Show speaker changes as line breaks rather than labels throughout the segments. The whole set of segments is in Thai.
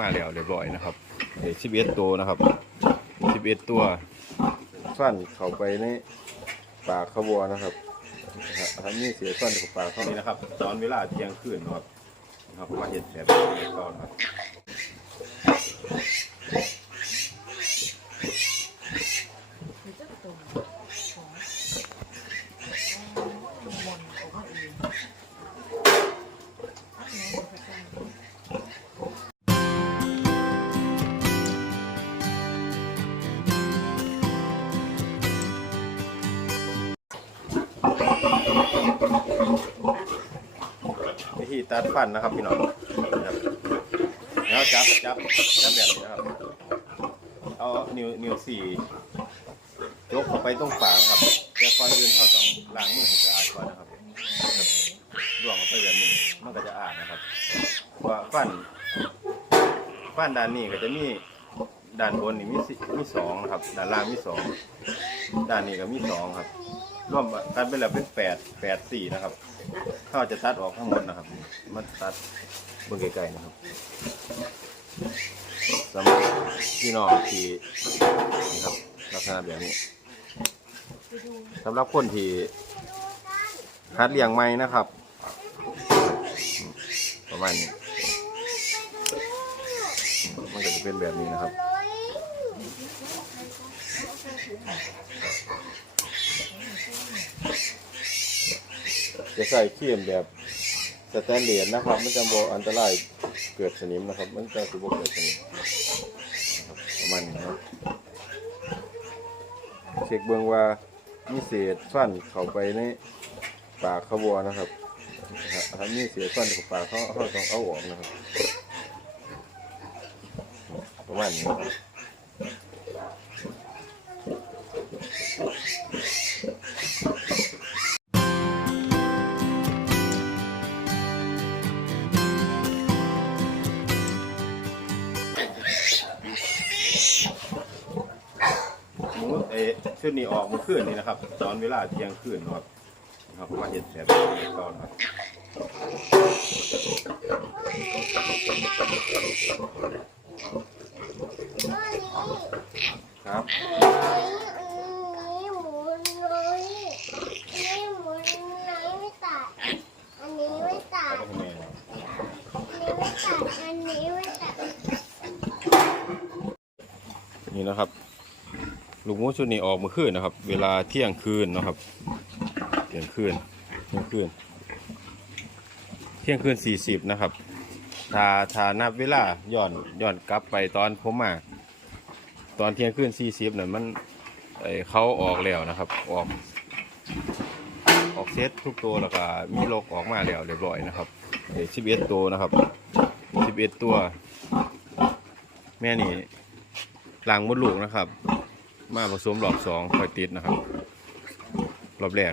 มาแล้วเรียบร้อยนะครับสิบเอ็ดตัวนะครับสิบเอ็ดตัว
ฟันเข้าไปในปากขบัวนะครับทำนี่เสียฟันของปากเขา
นี่นะครับ ตอนเวลาเที่ยงคืนนะครับนะครับมาเห็ดแบบนี้ก่อนครับ
ตั
ดฟันนะครับพี่น้องนะครับแล้วจับจับจับแบบนี้นะครับ เอานิ้วนิ้วสี่ยกเข้าไปตรงปากนะครับแต่ก่อนอื่นเราต้องล้างมือให้สะอาดก่อนนะครับครับล่วงเข้าไปแบบนี้มันก็จะอาดนะครับว่าฟันฟันด้านนี้ก็จะมีด้านบนนี่มีสิมีสองครับ ด้านล่างมีสองด้านนี้ก็มีสองครับ รวมกันเป็นแล้วเป็นแปดแปดสี่นะครับถ้าจะตัดออกทั้งหมดนะครับมันตัดเบื้องไกลๆนะครับสำหรับพี่น้องที่นี่ครับลักษณะแบบนี้สำหรับคนที่คัดเลี้ยงไม้นะครับ ประมาณนี้มันก็จะเป็นแบบนี้นะครับ
จะใส่เขียมแบบสแตนเลสนะครับ มันจะบ่อันตรายเกิดสนิมนะครับ มันจะสิบ่เกิดสนิมประมาณนี้ครับเช็คเบิ่งว่ามีเศษฟันเข้าไปในปากขบัวนะครับถ้ามีเศษฟันเข้าปากเขาเขาต้องเอาออกนะครับประมาณนี้
หมูเออชุดนี้ออกเมื่อคืนนี่นะครับ ตอนเวลาเที่ยงคืนนะครับนะครับมาเห็ดแบบนี้ก่อนครับครับ
นี้หมูน้อยนี่หมูน้อยไม่ตัด อันนี้ไม่ตัด
แล้วก็แม่ครับ
อันนี้ไม่ตัด อันนี้ไม่ตัด
นี่นะครับ ลูกหมูชุดนี้ออกเมื่อคืนนะครับ เวลาเที่ยงคืนนะครับ เที่ยงคืนเที่ยงคืน เที่ยงคืนสี่สิบนะครับถ้าถ้านับเวลาย้อนย้อนกลับไปตอนผมมาตอนเที่ยงคืนสี่สิบเนี่ยมันเอ่อเขาออกแล้วนะครับออกออกเซตทุกตัวแล้วก็มีโลกออกมาแล้วเรียบร้อยนะครับสิบเอ็ดตัวนะครับสิบเอ็ดตัว แม่นี่ ล้างมดลูกนะครับ มาผสมรอบสองคอยติดนะครับ รอบแรก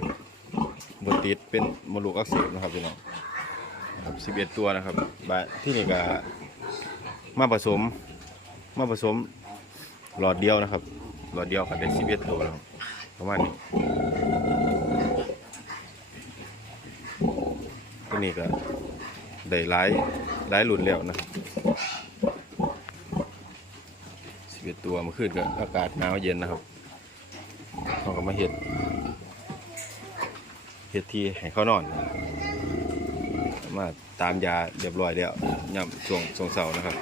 บติดเป็นมดลูกอักเสบนะครับพี่น้องสิบเอ็ดตัวนะครับบาที่นี่ก็มาผสม มาผสมหลอดเดียวนะครับ หลอดเดียวก็ได้สิบเอ็ดตัวแล้วประมาณนี้ตัวนี้ก็ได้หลายหลายหลุดแล้วนะครับ สิบ เอ็ดตัวมาคืนก็อากาศหนาวเย็นนะครับเขาก็มาเห็ดเห็ดที่ให้เขานอน มาตามยาเรียบร้อยแล้วย่ำช่วงช่วงเสาร์นะครับ